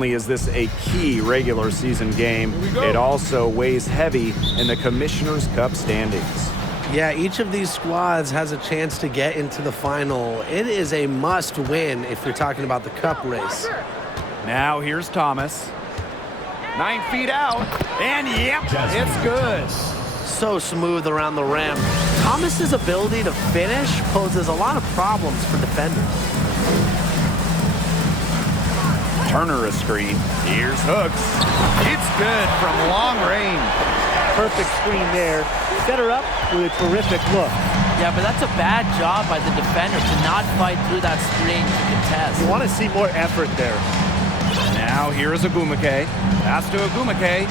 only is this a key regular season game, it also weighs heavy in the Commissioner's Cup standings. Yeah, each of these squads has a chance to get into the final. It is a must win if you're talking about the cup race. Now here's Thomas. 9 feet out, and yep, it's good. So smooth around the rim. Thomas's ability to finish poses a lot of problems for defenders. Turner a screen. Here's Hooks. It's good from long range. Perfect screen there. Set her up with a terrific look. Yeah, but that's a bad job by the defender to not fight through that screen to contest. You want to see more effort there. Now here's Agumake. Pass to Agumake.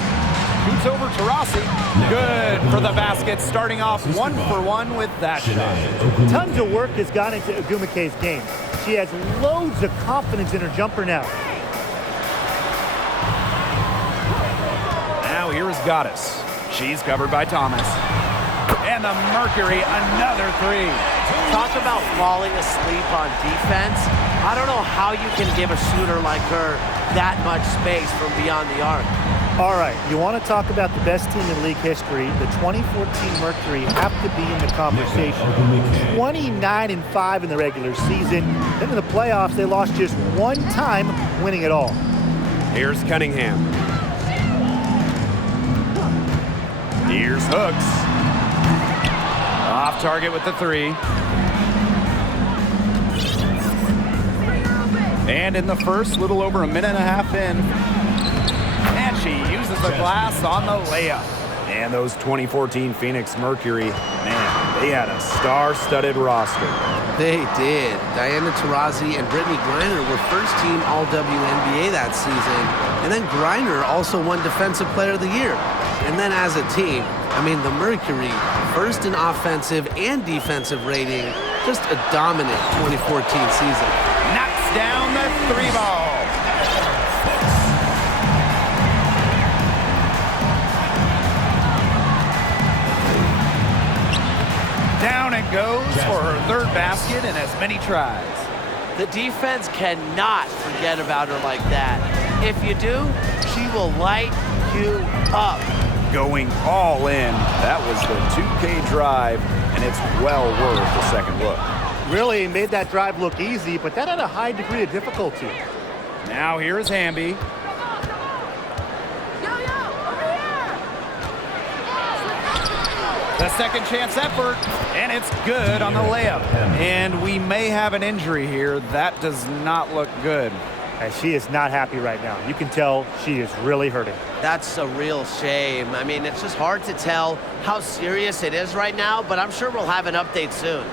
Shoots over to Rossi. Good for the basket, starting off 1 for 1 with that shot. Tons of work has gone into Agumake's game. She has loads of confidence in her jumper now. Now here's Goddess. She's covered by Thomas. And the Mercury, another 3. Talk about falling asleep on defense. I don't know how you can give a shooter like her that much space from beyond the arc. All right, you want to talk about the best team in league history. The 2014 Mercury have to be in the conversation. 29-5 in the regular season. Then in the playoffs, they lost just one time, winning it all. Here's Cunningham. Here's Hooks. Off target with the 3. And in the first, little over a minute and a half in. And she uses the glass on the layup. And those 2014 Phoenix Mercury, man, they had a star-studded roster. They did. Diana Taurasi and Brittany Griner were first-team All-WNBA that season. And then Griner also won Defensive Player of the Year. And then as a team, I mean, the Mercury, first in offensive and defensive rating, just a dominant 2014 season. Knocks down the 3 ball. Down it goes for her 3rd basket in as many tries. The defense cannot forget about her like that. If you do, she will light you up. Going all in. That was the 2K drive, and it's well worth the second look. Really made that drive look easy, but that had a high degree of difficulty. Now here's Hamby. The second chance effort, and it's good on the layup. And we may have an injury here. That does not look good. And she is not happy right now. You can tell she is really hurting. That's a real shame. I mean, it's just hard to tell how serious it is right now, but I'm sure we'll have an update soon.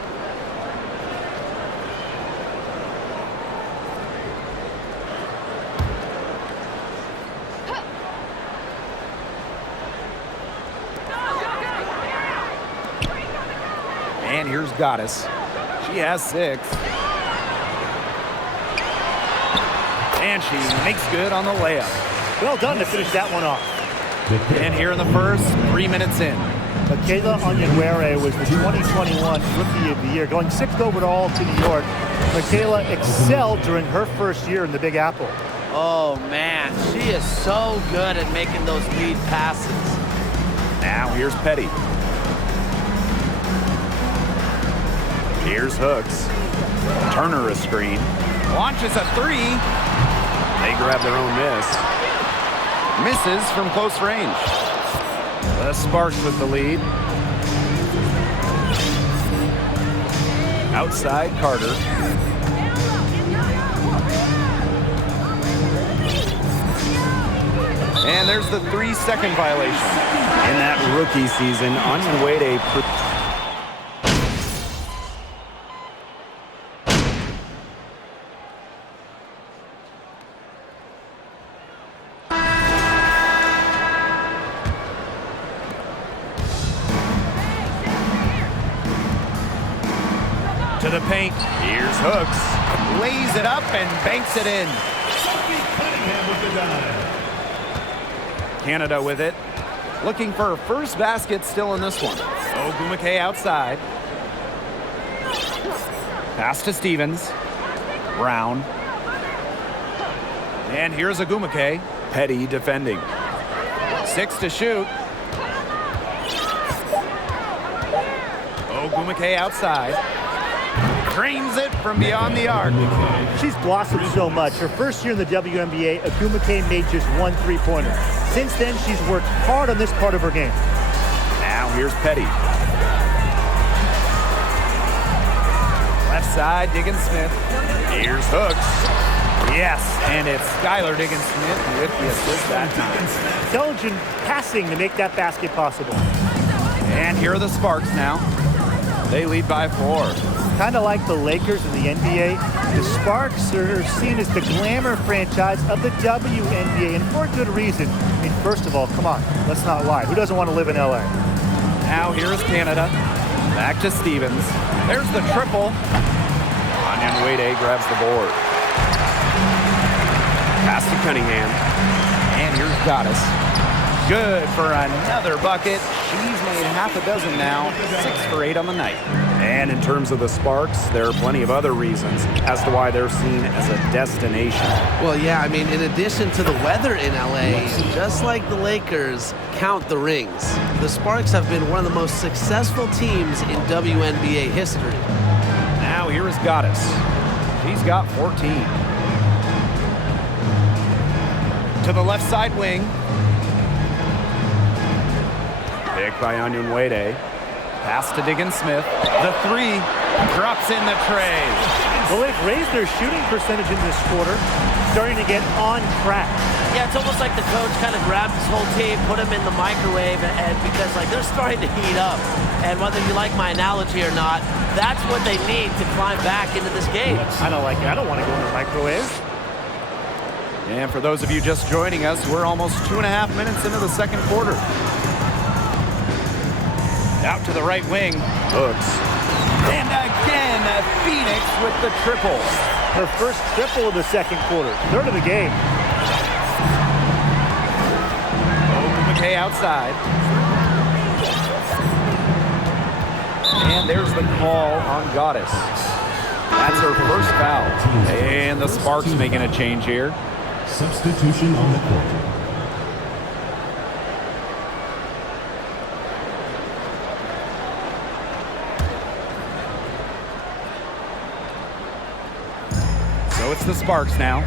And here's Goddess. She has 6. And she makes good on the layup. Well done to finish that one off. And here in the first, 3 minutes in. Michaela Onyenwere was the 2021 Rookie of the Year, going 6th overall to New York. Michaela excelled during her first year in the Big Apple. Oh, man, she is so good at making those lead passes. Now here's Petty. Here's Hooks. Turner a screen. Launches a 3. They grab their own miss. Misses from close range. The Sparks with the lead. Outside Carter. And there's the 3-second violation. In that rookie season, Onyenwere to the paint. Here's Hooks. Lays it up and banks it in. Canada with it. Looking for her first basket still in this one. Ogumake outside. Pass to Stevens. Brown. And here's Ogumake. Petty defending. 6 to shoot. Ogumake outside. Drains it from beyond the arc. She's blossomed so much. Her first year in the WNBA, Ogumake made just 1 3-pointer. Since then, she's worked hard on this part of her game. Now here's Petty. Left side, Diggins-Smith. Here's Hooks. Yes, and it's Skylar Diggins-Smith with the assist that time. Intelligent passing to make that basket possible. And here are the Sparks now. They lead by 4. Kind of like the Lakers in the NBA, the Sparks are seen as the glamour franchise of the WNBA, and for a good reason. I mean, first of all, come on, let's not lie. Who doesn't want to live in LA? Now here is Canada. Back to Stevens. There's the triple. wnba grabs the board. Pass to Cunningham. And here's Goddess. Good for another bucket. She's made half a dozen now. 6 for 8 on the night. And in terms of the Sparks, there are plenty of other reasons as to why they're seen as a destination. Well, yeah, I mean, in addition to the weather in LA, just like the Lakers, count the rings. The Sparks have been one of the most successful teams in WNBA history. Now here is Goddess. She's got 14. To the left side wing. Picked by Onyenwere. Pass to Diggins-Smith. The 3 drops in the tray. Well, they've raised their shooting percentage in this quarter, starting to get on track. Yeah, it's almost like the coach kind of grabbed his whole team, put them in the microwave, and because like they're starting to heat up. And whether you like my analogy or not, that's what they need to climb back into this game. I don't like it. I don't want to go in the microwave. And for those of you just joining us, we're almost 2.5 minutes into the second quarter. Out to the right wing. Hooks. And again, Phoenix with the triple. Her first triple of the second quarter. Third of the game. Ogumake outside. And there's the call on Goddess. That's her first foul. And the Sparks making a change here. Substitution on the court. So it's the Sparks now.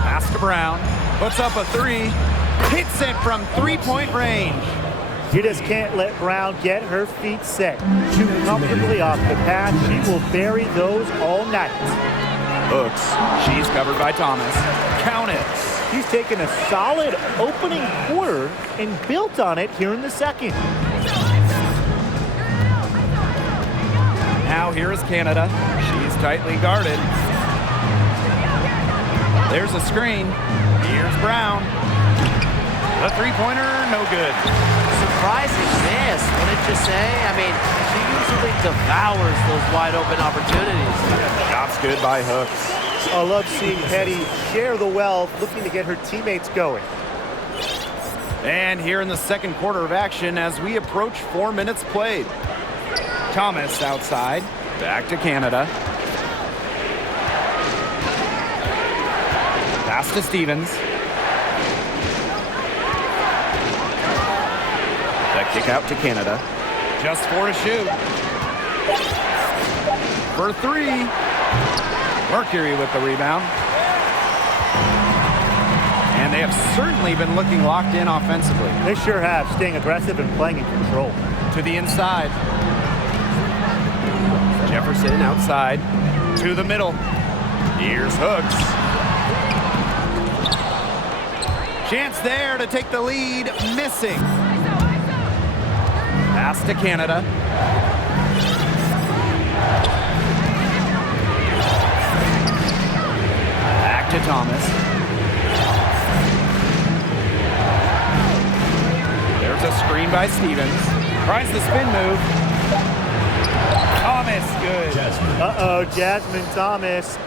Pass to Brown. Puts up a 3. Hits it from 3-point range. You just can't let Brown get her feet set. Shoot comfortably off the pass. She will bury those all night. Hooks. She's covered by Thomas. Count it. He's taken a solid opening quarter and built on it here in the second. Now here is Canada. She's tightly guarded. There's a screen. Here's Brown. The 3-pointer, no good. Surprising miss, wouldn't you say? I mean, she usually devours those wide open opportunities. Shots good by Hooks. I love seeing Petty share the wealth, looking to get her teammates going. And here in the second quarter of action as we approach 4 minutes played. Thomas outside. Back to Canada. Pass to Stevens. The kick out to Canada. Just 4 to shoot. For 3. Mercury with the rebound. And they have certainly been looking locked in offensively. They sure have, staying aggressive and playing in control. To the inside. Jefferson outside. To the middle. Here's Hooks. Chance there to take the lead. Missing. Pass to Canada. Back to Thomas. There's a screen by Stevens. Tries the spin move. Thomas, good. Uh-oh, Jasmine Thomas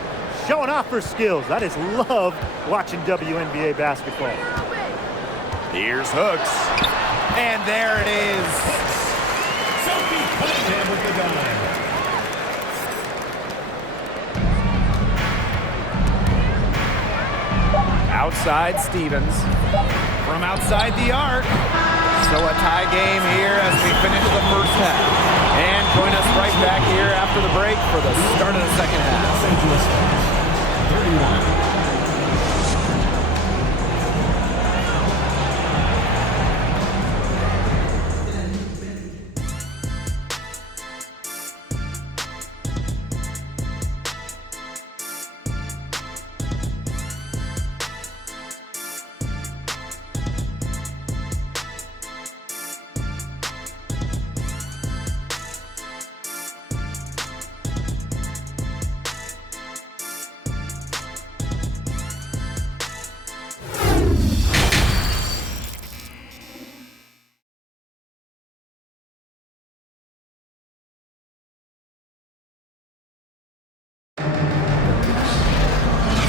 showing off her skills. I just love watching WNBA basketball. Here's Hooks. And there it is. Sophie Cunningham with the dime. Outside Stevens. From outside the arc. So a tie game here as we finish the first half. And join us right back here after the break for the start of the second half. Los Angeles Stars, 31.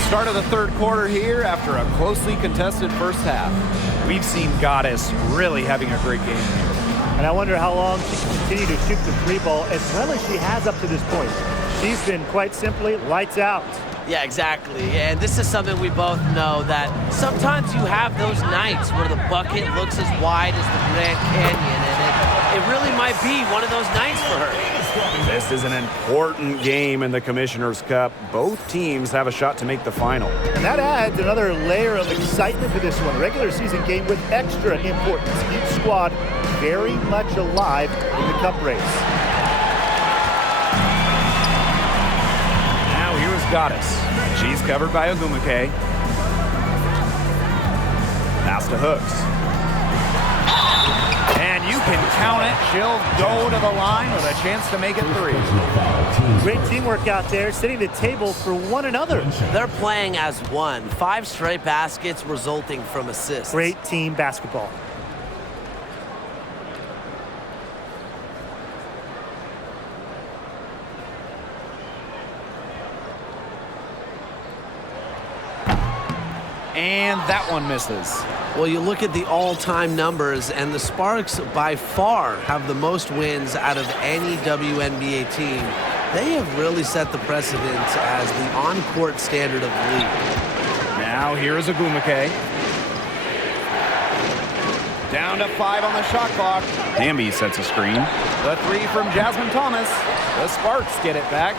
Start of the third quarter here after a closely contested first half. We've seen Goddess really having a great game here. And I wonder how long she can continue to shoot the three ball as well as she has up to this point. She's been quite simply lights out. Yeah, exactly. And this is something we both know, that sometimes you have those nights where the bucket looks as wide as the Grand Canyon, and it really might be one of those nights for her. This is an important game in the Commissioner's Cup. Both teams have a shot to make the final. And that adds another layer of excitement to this one. Regular season game with extra importance. Each squad very much alive in the cup race. Now here is Goddess. She's covered by Ogumake. Pass to Hooks. And you can count it. She'll go to the line with a chance to make it three. Great teamwork out there, setting the table for one another. They're playing as one. 5 straight baskets resulting from assists. Great team basketball. And that one misses. Well, you look at the all-time numbers, and the Sparks by far have the most wins out of any WNBA team. They have really set the precedent as the on-court standard of the league. Now here's Ogumake. Down to 5 on the shot clock. Hamby sets a screen. The 3 from Jasmine Thomas. The Sparks get it back.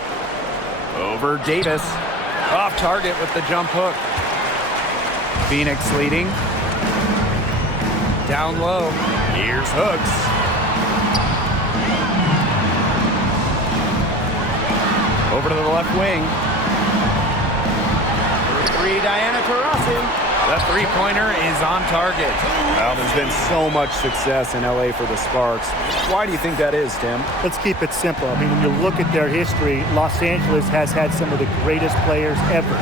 Over Davis. Off target with the jump hook. Phoenix leading. Down low. Here's Hooks. Over to the left wing. For 3, Diana Taurasi. The three-pointer is on target. Well, there's been so much success in LA for the Sparks. Why do you think that is, Tim? Let's keep it simple. I mean, when you look at their history, Los Angeles has had some of the greatest players ever.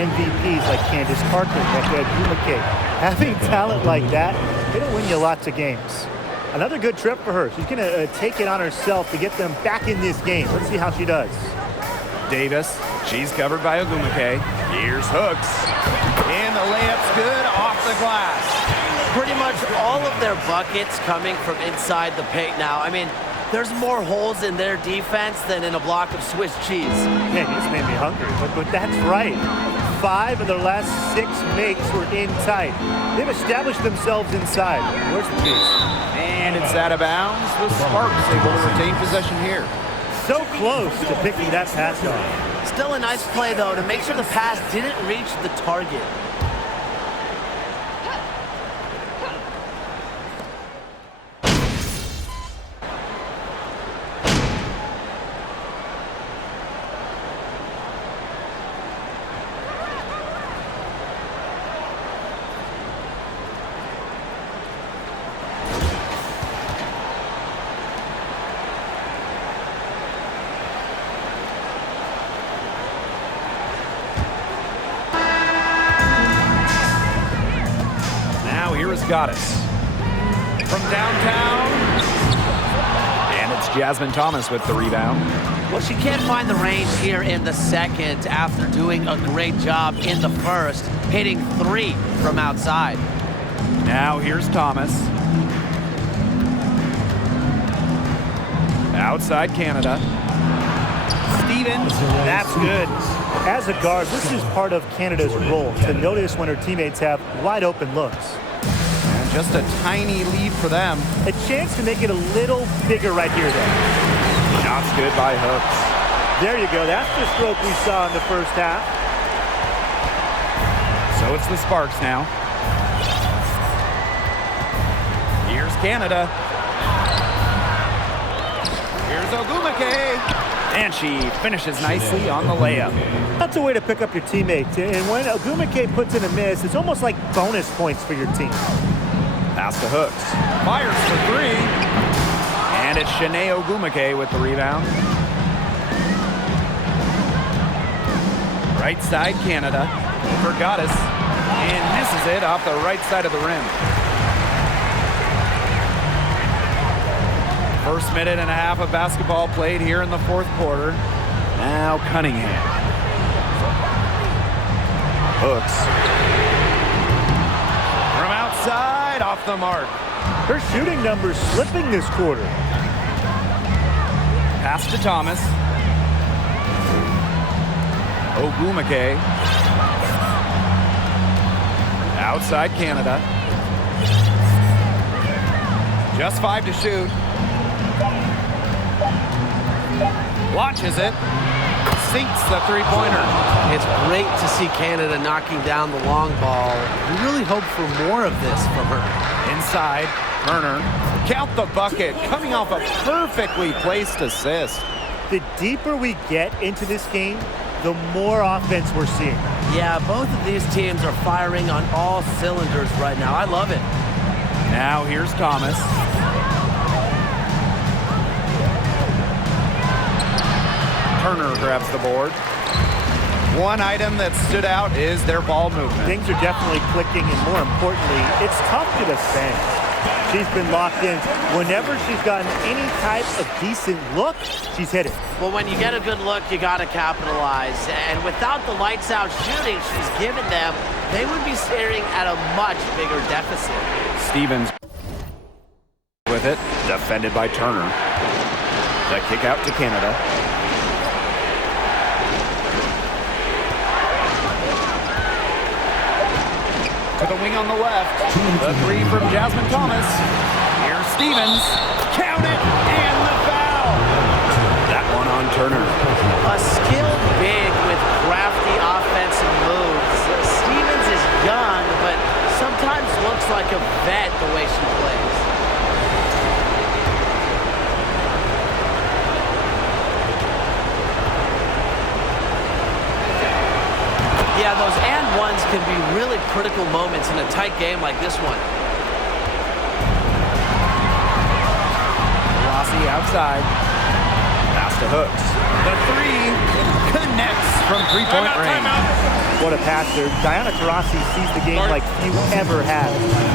MVPs like Candace Parker, like Ogumake. Having talent like that, it'll win you lots of games. Another good trip for her. She's going to take it on herself to get them back in this game. Let's see how she does. Davis, she's covered by Ogumake. Here's Hooks. And the layup's good off the glass. Pretty much all of their buckets coming from inside the paint now. I mean, there's more holes in their defense than in a block of Swiss cheese. Man, you just made me hungry, but that's right. 5 of their last 6 makes were in tight. They've established themselves inside. Where's the cheese? And it's out of bounds. The Sparks able to retain possession here. So close to picking that pass off. Still a nice play, though, to make sure the pass didn't reach the target. Goddess from downtown, and it's Jasmine Thomas with the rebound. Well, she can't find the range here in the second after doing a great job in the first, hitting 3 from outside. Now here's Thomas. Outside Canada. Stevens, that's good. As a guard, this is part of Canada's role, to notice when her teammates have wide open looks. And just a tiny lead for them. A chance to make it a little bigger right here, though. Shot's good by Hooks. There you go. That's the stroke we saw in the first half. So it's the Sparks now. Here's Canada. Here's Ogumake. And she finishes nicely on the layup. That's a way to pick up your teammates. And when Ogumake puts in a miss, it's almost like bonus points for your team. Pass to Hooks. Fires for three. And it's Shanae Ogumake with the rebound. Right side, Canada. For Goddess. And misses it off the right side of the rim. First minute and a half of basketball played here in the fourth quarter. Now Cunningham. Hooks. From outside, off the mark. Her shooting numbers slipping this quarter. Pass to Thomas. Ogumake. Outside Canada. Just 5 to shoot. Launches it. Sinks the three-pointer. It's great to see Canada knocking down the long ball. We really hope for more of this from her. Inside, Turner. Count the bucket. Coming off a perfectly placed assist. The deeper we get into this game, the more offense we're seeing. Yeah, both of these teams are firing on all cylinders right now. I love it. Now here's Thomas. Turner grabs the board. One item that stood out is their ball movement. Things are definitely clicking, and more importantly, it's tough to defend. She's been locked in. Whenever she's gotten any type of decent look, she's hit it. Well, when you get a good look, you got to capitalize. And without the lights-out shooting she's given them, they would be staring at a much bigger deficit. Stevens with it, defended by Turner. The kick out to Canada. To the wing on the left. The three from Jasmine Thomas. Here's Stevens. Count it, and the foul. That one on Turner. A skilled big with crafty offensive moves. Stevens is young, but sometimes looks like a vet the way she plays. Yeah, those and ones can be really critical moments in a tight game like this one. Rossi outside. Pass to Hooks. The three connects from three-point range. What a passer. Diana Taurasi sees the game like few ever have.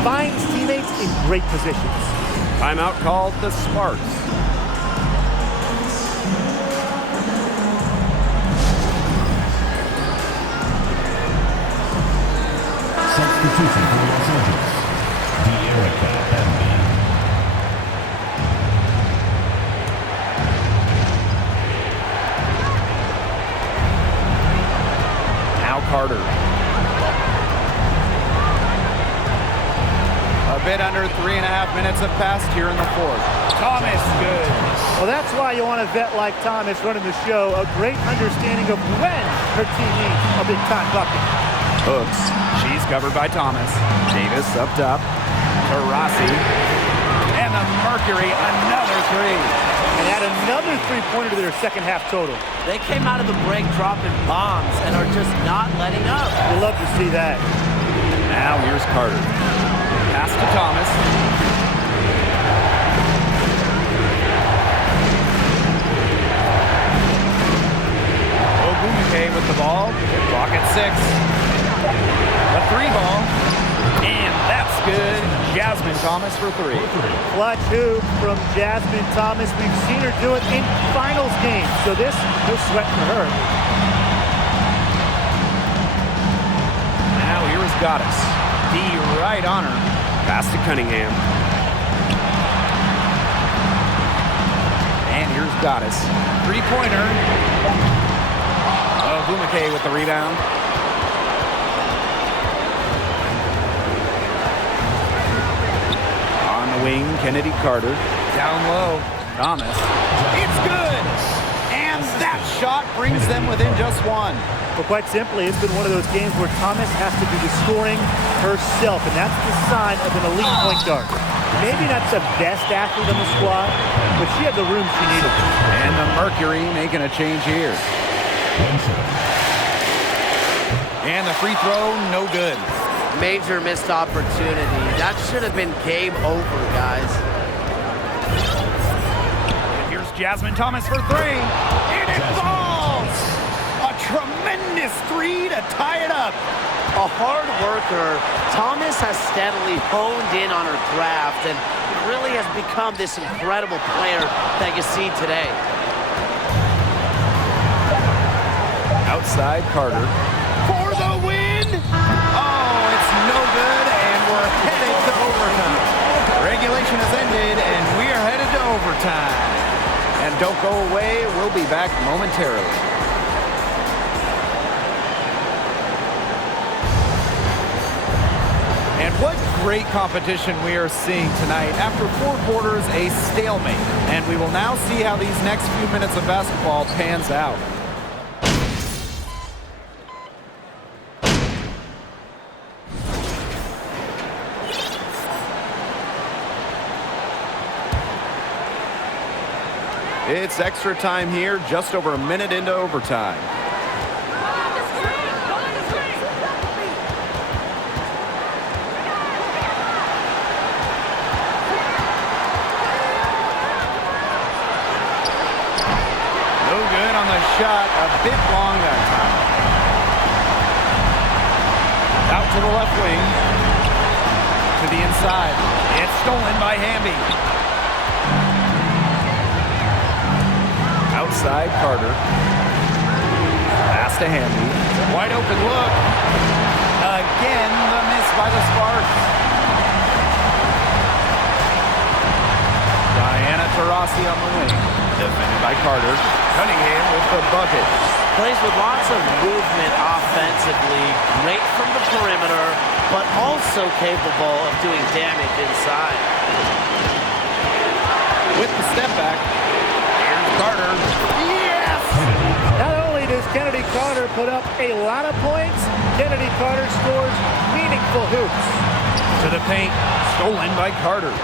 Finds teammates in great positions. Timeout called the Sparks. Substitution for Los Angeles. wnba. Now Carter. A bit under 3.5 minutes have passed here in the fourth. Thomas, good. Well, that's why you want a vet like Thomas running the show. A great understanding of when her team needs a big-time bucket. Hooks. She's covered by Thomas. Davis up top. To Rossi. And the Mercury, another three. And add another three-pointer to their second half total. They came out of the break dropping bombs and are just not letting up. You love to see that. Now here's Carter. Pass to Thomas. Ogumake with the ball. Clock at 6. A three ball. And that's good. Jasmine Thomas for three. Clutch hoop from Jasmine Thomas. We've seen her do it in finals games, so this, no sweat for her. Now here is Goddess. D right on her. Pass to Cunningham. And here's Goddess. Three-pointer. Ogumake with the rebound. On the wing, Kennedy Carter. Down low, Thomas. It's good! And that shot brings them within just one. Well, quite simply, it's been one of those games where Thomas has to do the scoring herself, and that's the sign of an elite point guard. Maybe not the best athlete on the squad, but she had the room she needed. And the Mercury making a change here. And the free throw, no good. Major missed opportunity. That should have been game over, guys. And here's Jasmine Thomas for three. And it falls! A tremendous three to tie it up. A hard worker, Thomas has steadily honed in on her craft and really has become this incredible player that you see today. Outside Carter. For the win! Oh, it's no good, and we're headed to overtime. Regulation has ended, and we are headed to overtime. And don't go away, we'll be back momentarily. And what great competition we are seeing tonight. After 4 quarters, a stalemate. And we will now see how these next few minutes of basketball pans out. It's extra time here, just over a minute into overtime. No good on the shot, a bit long that time. Out to the left wing, to the inside. It's stolen by Hamby. Outside Carter. Pass to Hamby. Wide open look. Again, the miss by the Sparks. Diana Taurasi on the wing. Defended by Carter. Cunningham with the bucket. Plays with lots of movement offensively, great from the perimeter, but also capable of doing damage inside. With the step back. Carter. Yes! Not only does Kennedy Carter put up a lot of points, Kennedy Carter scores meaningful hoops. To the paint. Stolen by Carter.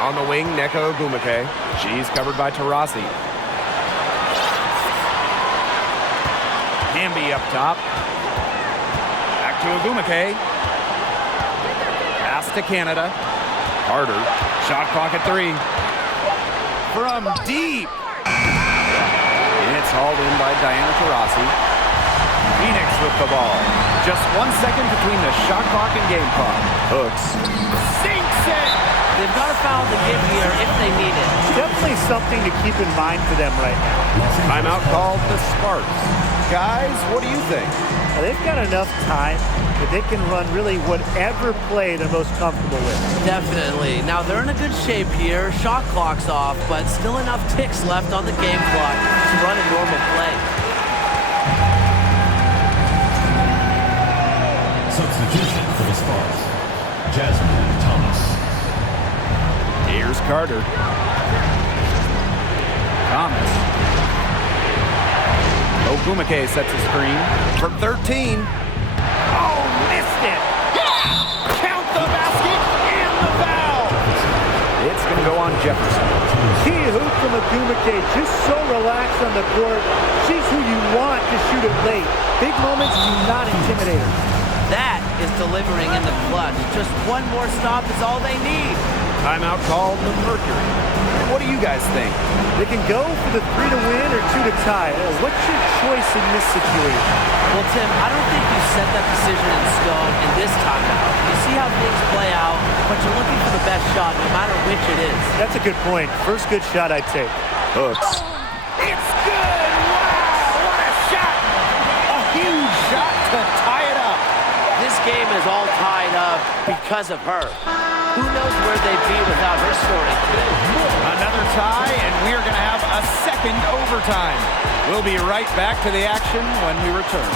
On the wing, Neko Ogumake. She's covered by Taurasi. Hamby up top. Back to Ogumake. Pass to Canada. Carter. Shot clock at 3. From deep. It's hauled in by Diana Taurasi. Phoenix with the ball. Just 1 second between the shot clock and game clock. Hooks. Sinks it! They've got a foul to give here if they need it. Definitely something to keep in mind for them right now. Timeout called the Sparks. Guys, what do you think? Now, they've got enough time that they can run really whatever play they're most comfortable with. Definitely. Now, they're in a good shape here. Shot clock's off, but still enough ticks left on the game clock to run a normal play. Substitution for the Sparks. Jasmine Thomas. Here's Carter. Thomas. Ogumake sets a screen from 13. Oh, missed it! Count the basket and the foul! It's going to go on Jefferson. Key hoop from Ogumake, just so relaxed on the court. She's who you want to shoot it late. Big moments do not intimidate her. That is delivering in the clutch. Just one more stop is all they need. Timeout called the Mercury. What do you guys think? They can go for the 3 to win or 2 to tie. What's your choice in this situation? Well, Tim, I don't think you set that decision in stone in this timeout. You see how things play out, but you're looking for the best shot no matter which it is. That's a good point. First good shot I'd take. Hooks. It's good! Wow, what a shot! A huge shot to tie it up. This game is all tied up because of her. Who knows where they'd be without her scoring today. Another tie, and we are going to have a second overtime. We'll be right back to the action when we return.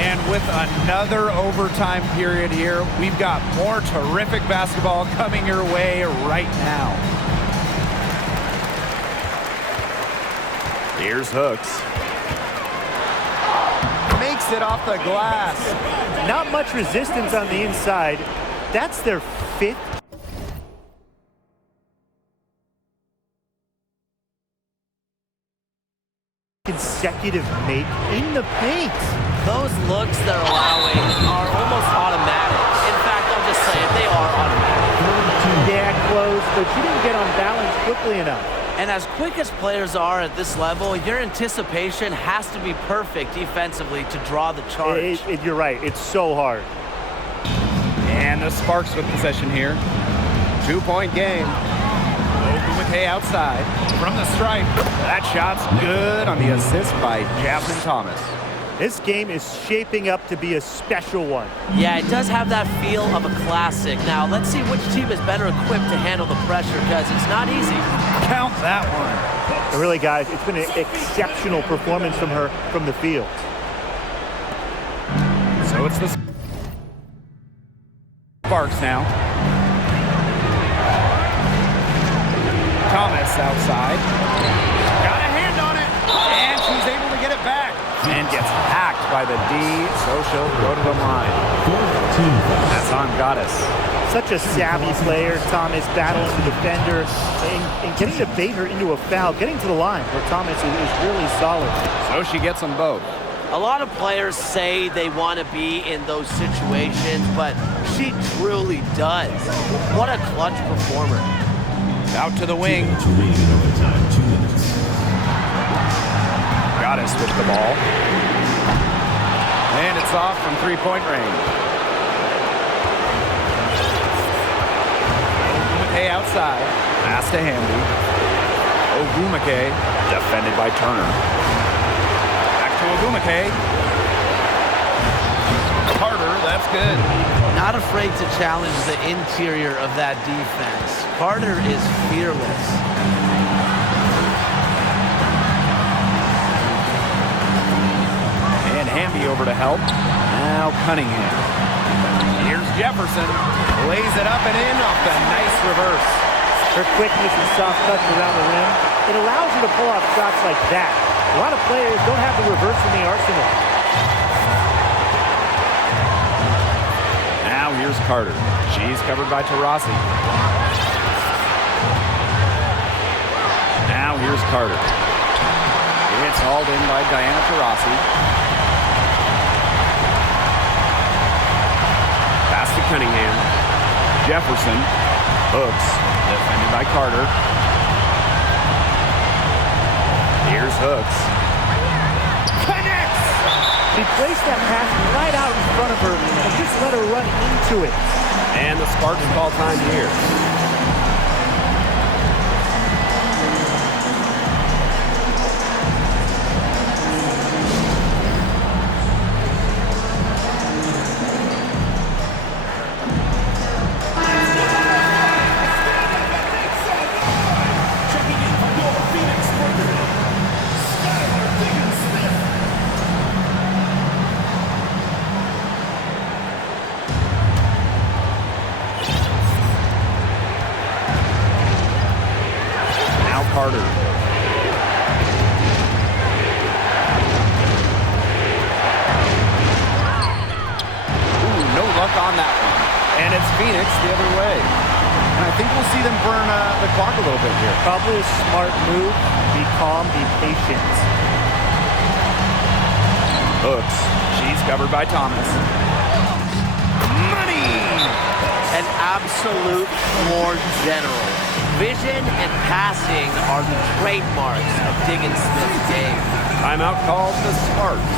And with another overtime period here, we've got more terrific basketball coming your way right now. Here's Hooks. Makes it off the glass. Not much resistance on the inside. That's their 5th consecutive make in the paint. Those looks they're allowing are almost automatic. In fact, I'll just say it, they are automatic. Yeah, close, but she didn't get on balance quickly enough. And as quick as players are at this level, your anticipation has to be perfect defensively to draw the charge. You're right. It's so hard. And the Sparks with possession here. 2-point game. wnba outside from the stripe. That shot's good on the assist by Jasmine Thomas. This game is shaping up to be a special one. Yeah, it does have that feel of a classic. Now, let's see which team is better equipped to handle the pressure, because it's not easy. Count that one. Really, guys, it's been an exceptional performance from her from the field. So it's the Sparks now. Thomas outside. Got a hand on it. And she's able to get it back. And gets hacked by the D, so she'll go to the line. That's on Goddess. Such a savvy player. Thomas battling the defender and getting to bait her into a foul, getting to the line where Thomas is really solid. So she gets them both. A lot of players say they want to be in those situations, but she truly does. What a clutch performer. Out to the wing. Goddess with the ball. And it's off from three-point range. Ogumake outside. Pass to Hamby. Ogumake defended by Turner. Back to Ogumake. Carter, that's good. Not afraid to challenge the interior of that defense. Carter is fearless. And Hamby over to help. Now Cunningham. Here's Jefferson. Lays it up and in off the nice reverse. Her quickness and soft touch around the rim, it allows her to pull off shots like that. A lot of players don't have the reverse in the arsenal. Now here's Carter. She's covered by Taurasi. Now here's Carter. It's hauled in by Diana Taurasi. Pass to Cunningham. Jefferson. Hooks. Defended by Carter. Here's Hooks. Connects! She placed that pass right out in front of her and just let her run into it. And the Sparks call time here. Carter. Ooh, no luck on that one. And it's Phoenix the other way. And I think we'll see them burn the clock a little bit here. Probably a smart move. Be calm, be patient. Hooks. She's covered by Thomas. Money! An absolute floor general. Vision and passing are the trademarks of Diggins Smith's game. Timeout called the Sparks.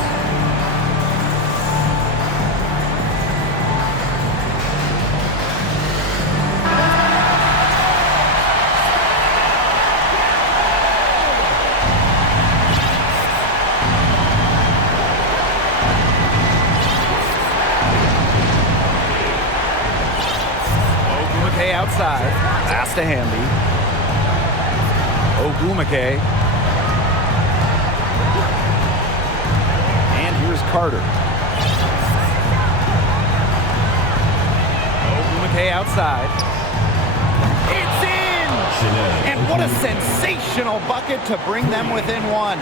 outside. Pass to Hamby. Ogumake. And here's Carter. Ogumake outside. It's in! And what a sensational bucket to bring them within one.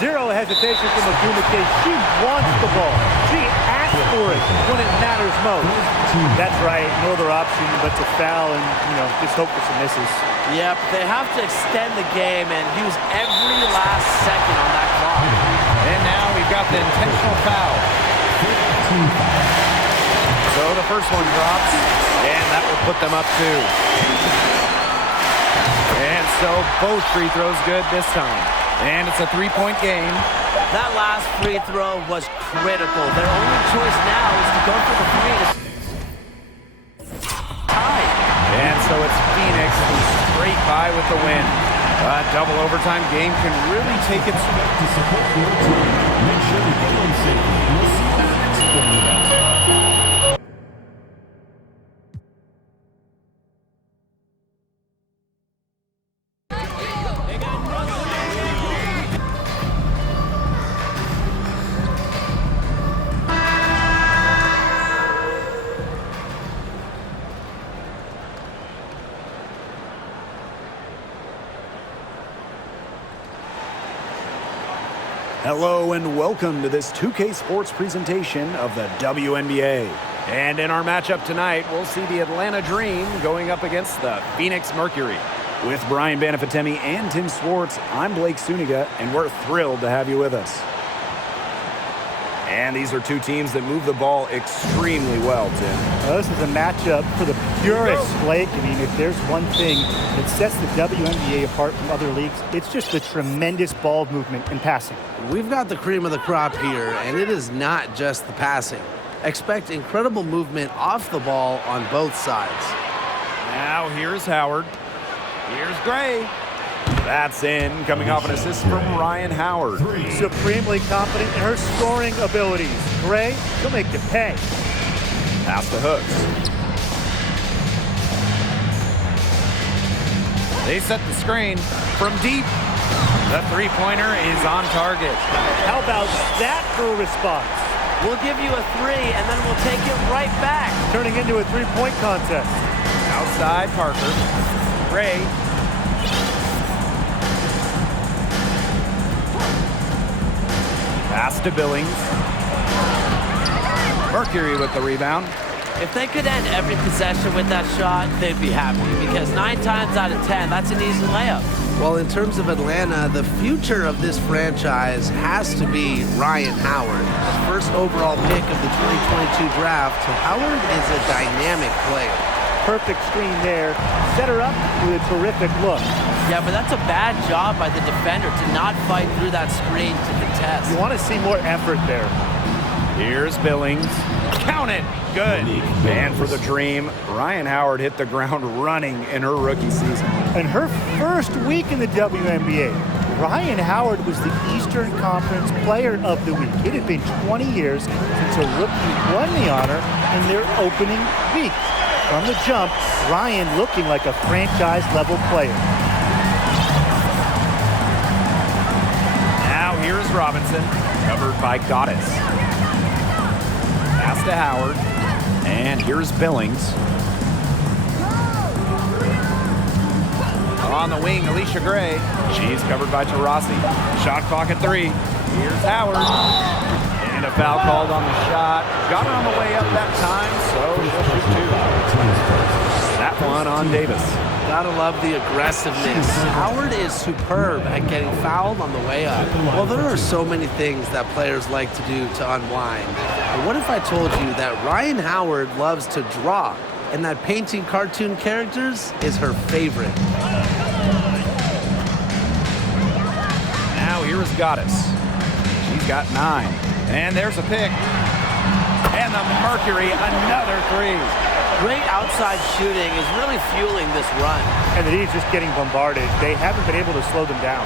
Zero hesitation from Ogumake. She wants the ball. She asks for it when it matters most. That's right. No other option but to foul and, just hope for some misses. Yep, they have to extend the game and use every last second on that clock. And now we've got the intentional foul. So the first one drops, and that will put them up 2. And so both free throws good this time. And it's a 3-point game. That last free throw was critical. Their only choice now is to go for the three to tie. And so it's Phoenix who's straight by with the win. A double overtime game can really take its... To support your team, make sure you get home safely. We'll see you next sporting event. Hello and welcome to this 2K Sports presentation of the WNBA. And in our matchup tonight, we'll see the Atlanta Dream going up against the Phoenix Mercury. With Brian Banafitemi and Tim Swartz, I'm Blake Suniga, and we're thrilled to have you with us. And these are two teams that move the ball extremely well, Tim. Well, this is a matchup for the purists, Blake. I mean, if there's one thing that sets the WNBA apart from other leagues, it's just the tremendous ball movement and passing. We've got the cream of the crop here, and it is not just the passing. Expect incredible movement off the ball on both sides. Now here's Howard. Here's Gray. That's in, coming off an assist from Ryan Howard. Supremely confident in her scoring abilities. Gray, she'll make you pay. Pass to Hooks. They set the screen from deep. The three-pointer is on target. How about that for a response? We'll give you a 3, and then we'll take it right back. Turning into a three-point contest. Outside Parker. Gray. Pass to Billings. Mercury with the rebound. If they could end every possession with that shot, they'd be happy, because 9 times out of 10, that's an easy layup. Well, in terms of Atlanta, the future of this franchise has to be Ryan Howard. The first overall pick of the 2022 draft. Howard is a dynamic player. Perfect screen there. Set her up with a terrific look. Yeah, but that's a bad job by the defender to not fight through that screen to contest. You want to see more effort there. Here's Billings. Count it. Good. And for the Dream, Ryan Howard hit the ground running in her rookie season. In her first week in the WNBA, Ryan Howard was the Eastern Conference Player of the Week. It had been 20 years since a rookie won the honor in their opening week. From the jump, Ryan looking like a franchise-level player. Now here's Robinson, covered by Goddess. Pass to Howard, and here's Billings. On the wing, Alicia Gray. She's covered by Taurasi. Shot clock at 3. Here's Howard. And a foul called on the shot. Got her on the way up that time, so she'll shoot 2. That one on Davis. Gotta love the aggressiveness. Howard is superb at getting fouled on the way up. Well, there are so many things that players like to do to unwind. But what if I told you that Ryan Howard loves to draw, and that painting cartoon characters is her favorite? Now here's Goddess. She's got 9. And there's a pick. And the Mercury, another 3. Great outside shooting is really fueling this run. And the D's just getting bombarded. They haven't been able to slow them down.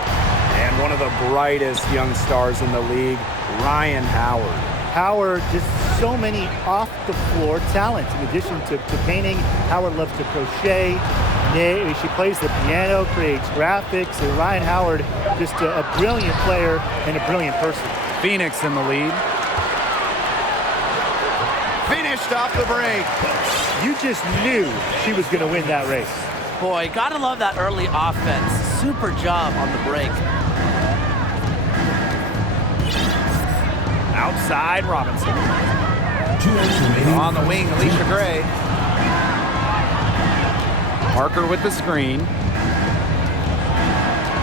And one of the brightest young stars in the league, Ryan Howard. Howard, just so many off-the-floor talents. In addition to painting, Howard loves to crochet. She plays the piano, creates graphics. And Ryan Howard, just a brilliant player and a brilliant person. Phoenix in the lead. Finished off the break. You just knew she was going to win that race. Boy, gotta love that early offense. Super job on the break. Outside Robinson. 2 minutes remaining. On the wing, Alicia Gray. Parker with the screen.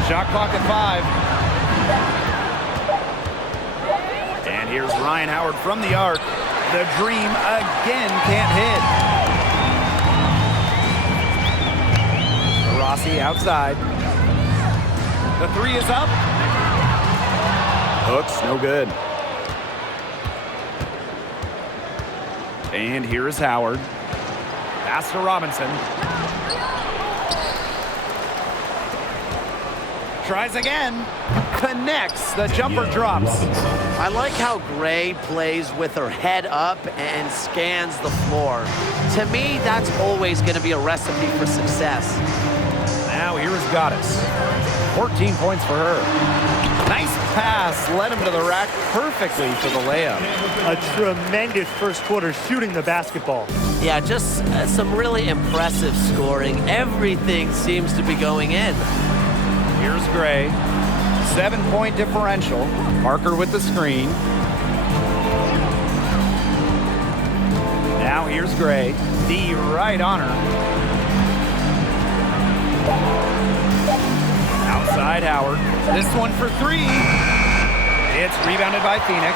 Shot clock at 5. And here's Ryan Howard from the arc. The dream again can't hit. Rossi outside. The 3 is up. Hooks, no good. And here is Howard. Pass to Robinson. Tries again. Connects. The jumper drops. I like how Gray plays with her head up and scans the floor. To me, that's always going to be a recipe for success. Now here is Goddess. 14 points for her. Nice pass. Led him to the rack perfectly for the layup. A tremendous first quarter shooting the basketball. Yeah, just some really impressive scoring. Everything seems to be going in. Here's Gray. 7-point differential. Parker with the screen. Now here's Gray. D right on her. Outside Howard. This one for 3. It's rebounded by Phoenix.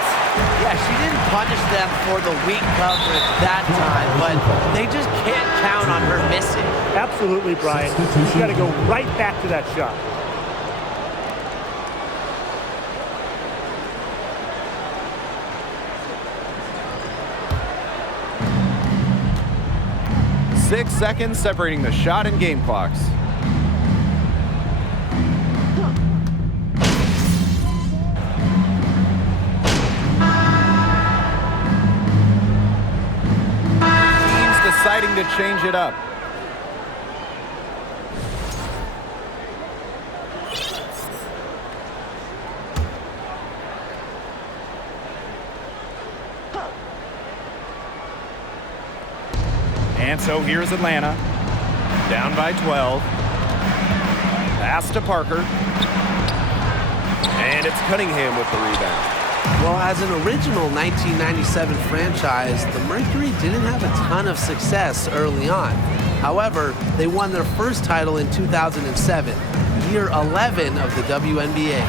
Yeah, she didn't punish them for the weak coverage that time, but they just can't count on her missing. Absolutely, Brian. She's got to go right back to that shot. Six seconds separating the shot and game clocks. Teams deciding to change it up. And so here's Atlanta, down by 12. Pass to Parker. And it's Cunningham with the rebound. Well, as an original 1997 franchise, the Mercury didn't have a ton of success early on. However, they won their first title in 2007, year 11 of the WNBA.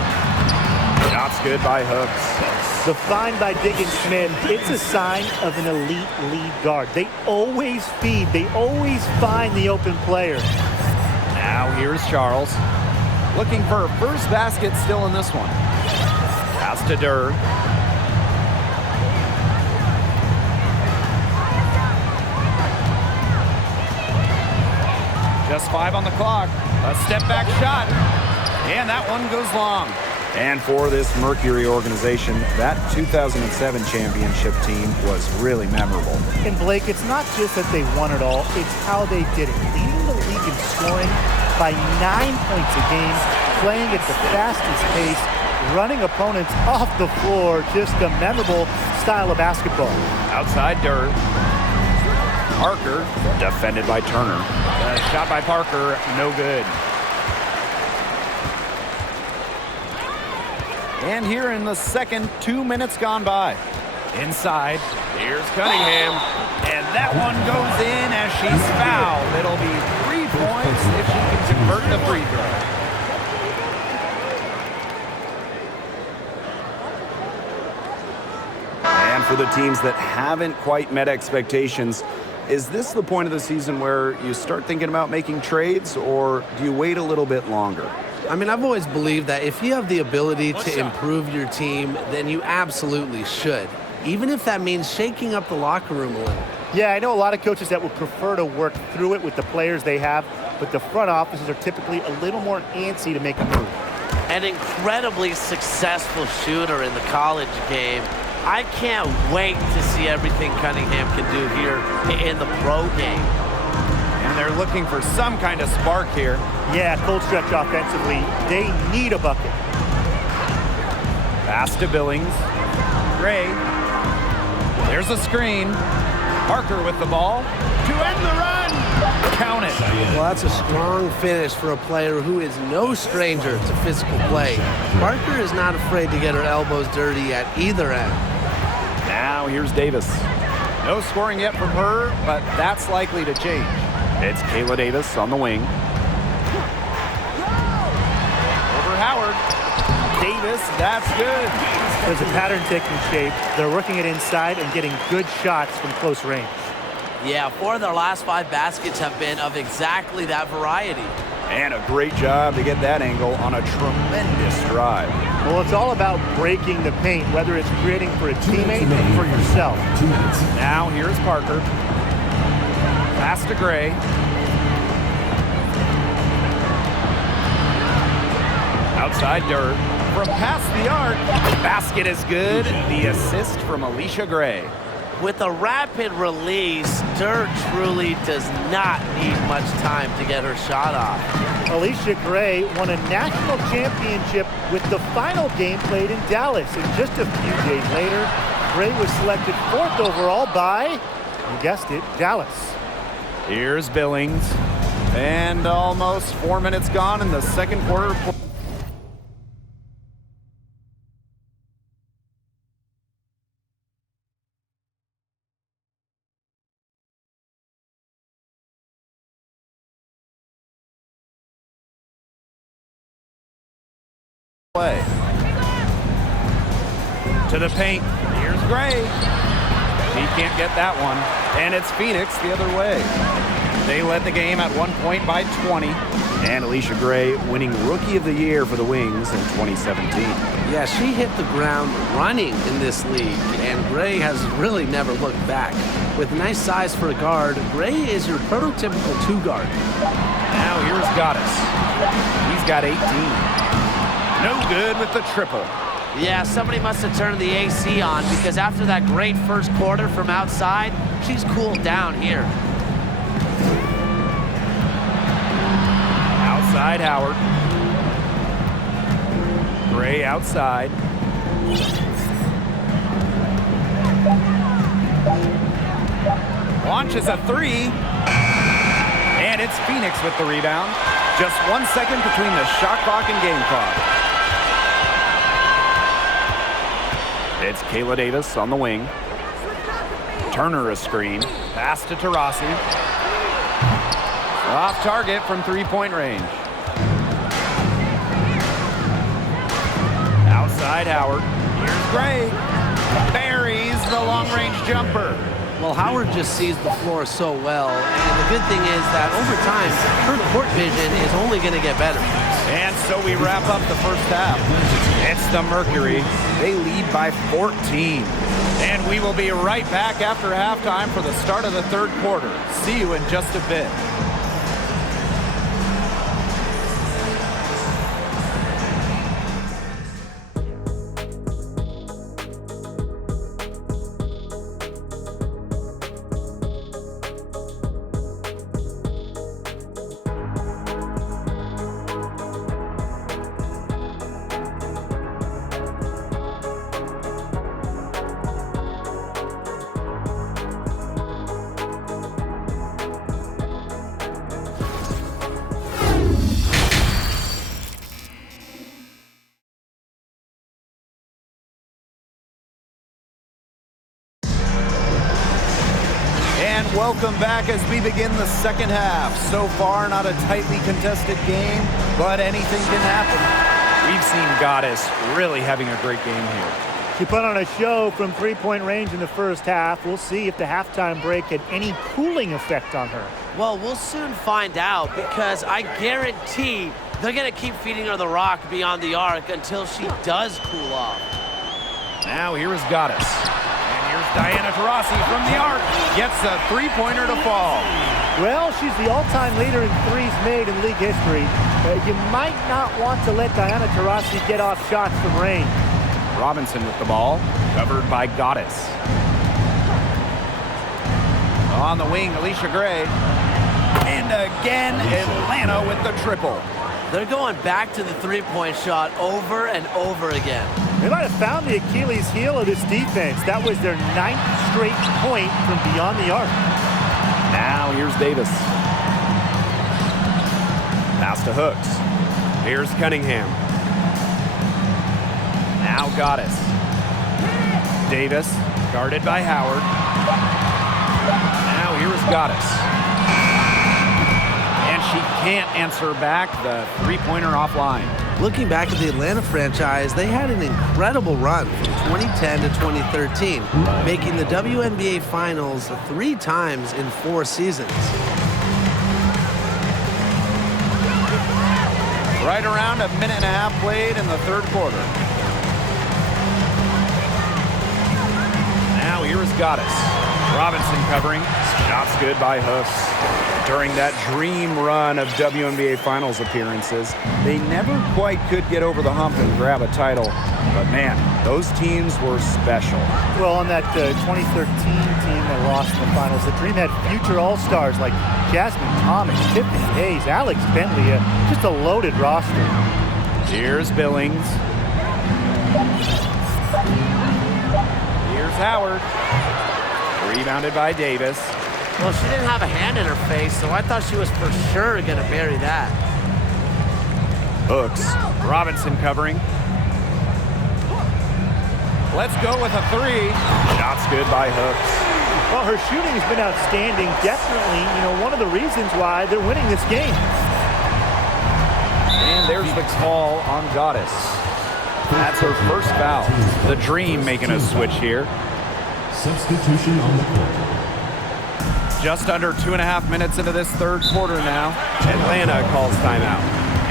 Shots good by Hooks. The find by Diggins Smith, it's a sign of an elite lead guard. They always feed. They always find the open player. Now here's Charles. Looking for a first basket still in this one. Pass to Durr. Just 5 on the clock. A step back shot. And that one goes long. And for this Mercury organization, that 2007 championship team was really memorable. And Blake, it's not just that they won it all, it's how they did it. Leading the league in scoring by 9 points a game, playing at the fastest pace, running opponents off the floor, just a memorable style of basketball. Outside Durr. Parker, defended by Turner. Shot by Parker, no good. And here in the second, 2 minutes gone by. Inside, here's Cunningham. And that one goes in as she's fouled. It'll be 3 points if she can convert the free throw. And for the teams that haven't quite met expectations, is this the point of the season where you start thinking about making trades, or do you wait a little bit longer? I mean, I've always believed that if you have the ability to improve your team, then you absolutely should, even if that means shaking up the locker room a little. Yeah, I know a lot of coaches that would prefer to work through it with the players they have, but the front offices are typically a little more antsy to make a move. An incredibly successful shooter in the college game. I can't wait to see everything Cunningham can do here in the pro game. And they're looking for some kind of spark here. Yeah, cold stretch offensively. They need a bucket. Pass to Billings. Gray. There's a screen. Parker with the ball to end the run. Count it. Well, that's a strong finish for a player who is no stranger to physical play. Parker is not afraid to get her elbows dirty at either end. Now here's Davis. No scoring yet from her, but that's likely to change. It's Kayla Davis on the wing. Over Howard. Davis, that's good. There's a pattern taking shape. They're working it inside and getting good shots from close range. Yeah, 4 of their last 5 baskets have been of exactly that variety. And a great job to get that angle on a tremendous drive. Well, it's all about breaking the paint, whether it's creating for a teammate or for yourself. 2 minutes. Now here's Parker. Pass to Gray. Outside Dirt. From past the arc, basket is good. The assist from Alicia Gray. With a rapid release, Dirt truly does not need much time to get her shot off. Alicia Gray won a national championship with the final game played in Dallas. And just a few days later, Gray was selected 4th overall by, you guessed it, Dallas. Here's Billings. And almost 4 minutes gone in the second quarter. Play. To the paint. Here's Gray. He can't get that one. And it's Phoenix the other way. They led the game at one point by 20. And Alicia Gray winning Rookie of the Year for the Wings in 2017. Yeah, she hit the ground running in this league, and Gray has really never looked back. With nice size for a guard, Gray is your prototypical 2-guard. Now here's Goddess. He's got 18. No good with the triple. Yeah, somebody must have turned the AC on because after that great first quarter from outside, she's cooled down here. Outside Howard. Gray outside. Launches a 3. And it's Phoenix with the rebound. Just 1 second between the shot clock and game clock. It's Kayla Davis on the wing. Turner a screen. Pass to Taurasi. Off target from 3-point range. Outside Howard. Here's Gray. Buries the long-range jumper. Well, Howard just sees the floor so well, and the good thing is that over time, her court vision is only going to get better. And so we wrap up the first half. It's the Mercury. They lead by 14. And we will be right back after halftime for the start of the third quarter. See you in just a bit. Welcome back as we begin the second half. So far, not a tightly contested game, but anything can happen. We've seen Goddess really having a great game here. She put on a show from 3-point range in the first half. We'll see if the halftime break had any cooling effect on her. Well, we'll soon find out because I guarantee they're going to keep feeding her the rock beyond the arc until she does cool off. Now here is Goddess. Diana Taurasi from the arc gets a three-pointer to fall. Well, she's the all-time leader in threes made in league history. You might not want to let Diana Taurasi get off shots from range. Robinson with the ball, covered by Goddess. On the wing, Alicia Gray. And again, Atlanta with the triple. They're going back to the three-point shot over and over again. They might have found the Achilles heel of this defense. That was their 9th straight point from beyond the arc. Now here's Davis. Pass to Hooks. Here's Cunningham. Now Goddess. Davis, guarded by Howard. Now here is Goddess. And she can't answer back the three-pointer offline. Looking back at the Atlanta franchise, they had an incredible run from 2010 to 2013, making the WNBA Finals 3 times in 4 seasons. Right around a minute and a half played in the third quarter. Now here is Goddess. Robinson covering. Shots good by Hooks. During that dream run of WNBA Finals appearances, they never quite could get over the hump and grab a title. But man, those teams were special. Well, on that 2013 team that lost in the finals, the Dream had future All-Stars like Jasmine Thomas, Tiffany Hayes, Alex Bentley, just a loaded roster. Here's Billings. Here's Howard. Rebounded by Davis. Well, she didn't have a hand in her face, so I thought she was for sure going to bury that. Hooks. Robinson covering. Let's go with a 3. Shots good by Hooks. Well, her shooting has been outstanding. Definitely, one of the reasons why they're winning this game. And there's the call on Goddess. That's her first foul. The Dream making a switch here. Substitution on the court. Just under 2.5 minutes into this third quarter now. Atlanta calls timeout.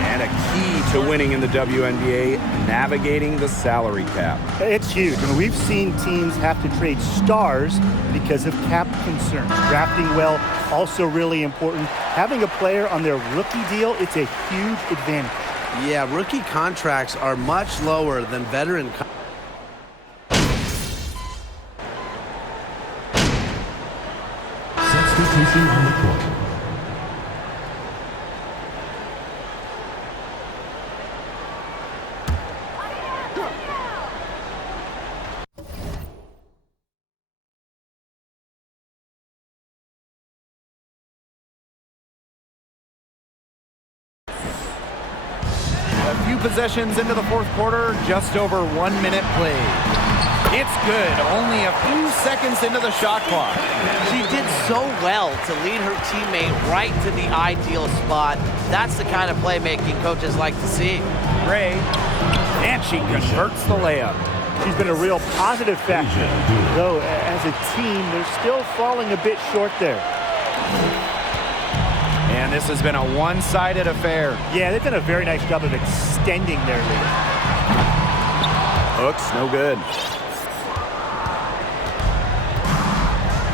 And a key to winning in the WNBA, navigating the salary cap. It's huge. We've seen teams have to trade stars because of cap concerns. Drafting well, also really important. Having a player on their rookie deal, it's a huge advantage. Yeah, rookie contracts are much lower than veteran contracts. Substitution on the court. A few possessions into the fourth quarter, just over 1 minute played. It's good, only a few seconds into the shot clock. She did so well to lead her teammate right to the ideal spot. That's the kind of playmaking coaches like to see. Gray, and she converts the layup. She's been a real positive factor. Though, as a team, they're still falling a bit short there. And this has been a one-sided affair. Yeah, they've done a very nice job of extending their lead. Hooks, no good.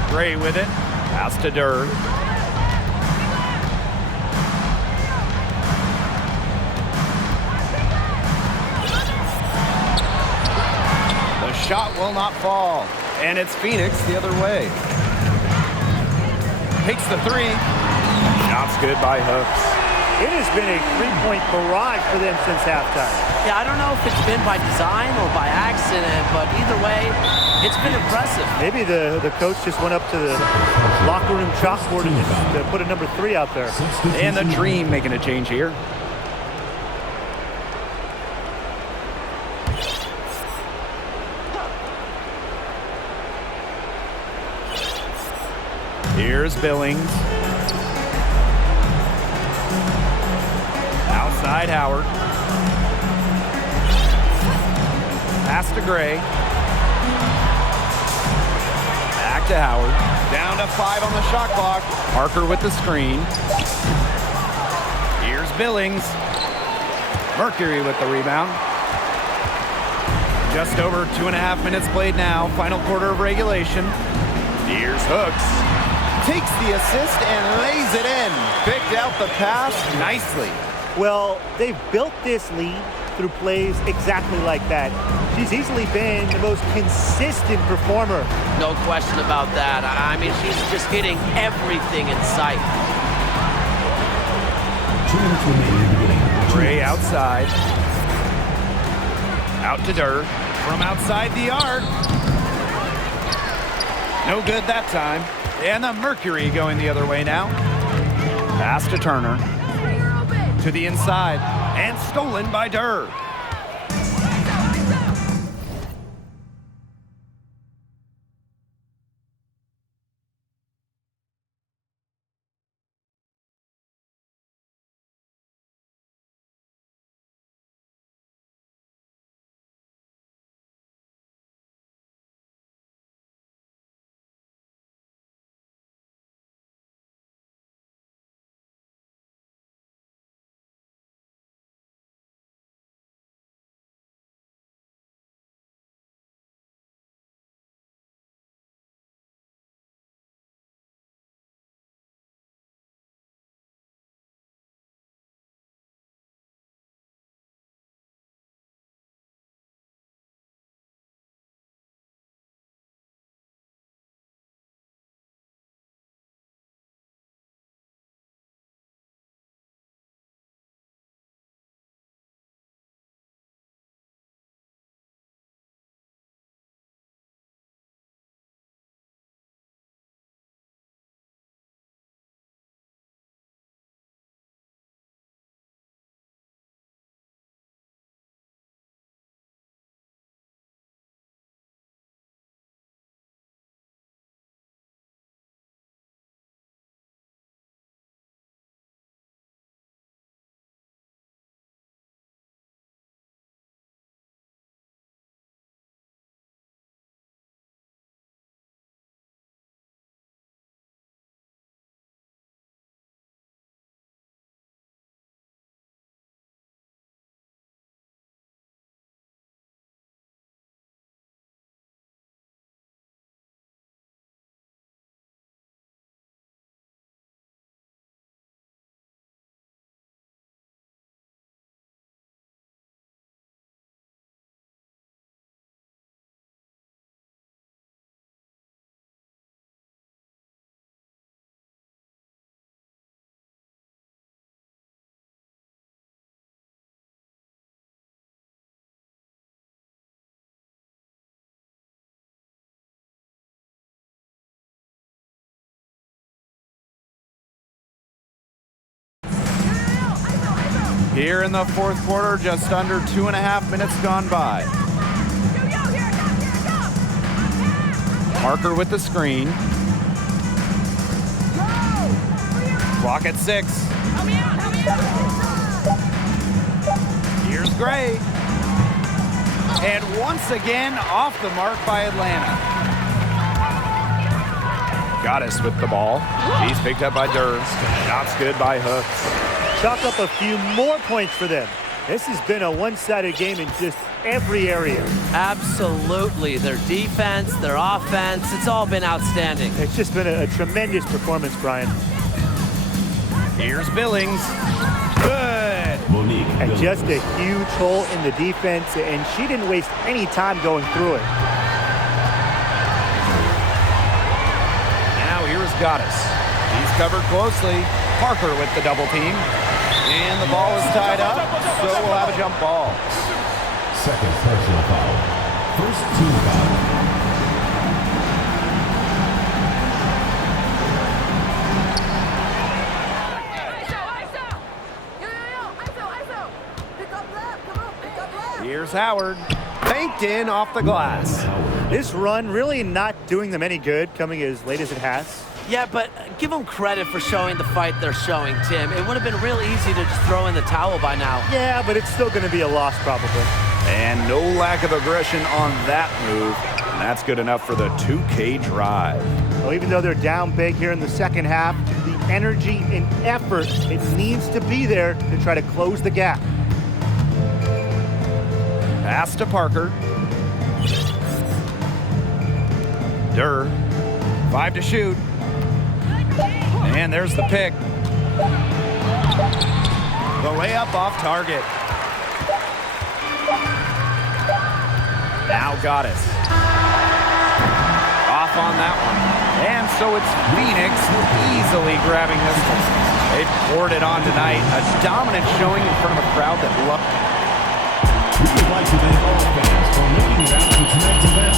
Gray with it. Pass to Durr. The shot will not fall. And it's Phoenix the other way. Takes the 3. Shot's good by Hooks. It has been a three-point barrage for them since halftime. Yeah, I don't know if it's been by design or by accident, but either way, it's been impressive. Maybe the coach just went up to the locker room chalkboard and just put a number 3 out there. And the Dream making a change here. Here's Billings. Outside Howard. Pass to Gray. Back to Howard. Down to 5 on the shot clock. Parker with the screen. Here's Billings. Mercury with the rebound. Just over 2.5 minutes played now. Final quarter of regulation. Here's Hooks. Takes the assist and lays it in. Picked out the pass nicely. Well, they've built this lead through plays exactly like that. She's easily been the most consistent performer. No question about that. I mean, she's just hitting everything in sight. 2 minutes remaining in the game. Gray outside. Out to Durr. From outside the arc. No good that time. And the Mercury going the other way now. Pass to Turner. To the inside. And stolen by Durr. Here in the fourth quarter, just under 2.5 minutes gone by. Parker with the screen. Clock at 6. Here's Gray. And once again, off the mark by Atlanta. Goddess with the ball. She's picked up by Durr. Shots good by Hooks. Chalk up a few more points for them. This has been a one-sided game in just every area. Absolutely. Their defense, their offense, it's all been outstanding. It's just been a tremendous performance, Brian. Here's Billings. Good. Monique And Billings. just a huge hole in the defense, and she didn't waste any time going through it. Now here's Goddess. He's covered closely. Parker with the double team. And the ball is tied up, so we'll have a jump ball. Second personal foul. First team foul. Here's Howard. Banked in off the glass. This run really not doing them any good, coming as late as it has. Yeah, but give them credit for showing the fight they're showing, Tim. It would have been real easy to just throw in the towel by now. Yeah, but it's still going to be a loss probably. And no lack of aggression on that move. And that's good enough for the 2K drive. Well, even though they're down big here in the second half, the energy and effort, it needs to be there to try to close the gap. Pass to Parker. Durr. 5 to shoot. And there's the pick. The layup off target. Now Goddess. Off on that one. And so it's Phoenix easily grabbing this one. They poured it on tonight. A dominant showing in front of a crowd that loved it. We would like to thank all fans for making it out to tonight's event.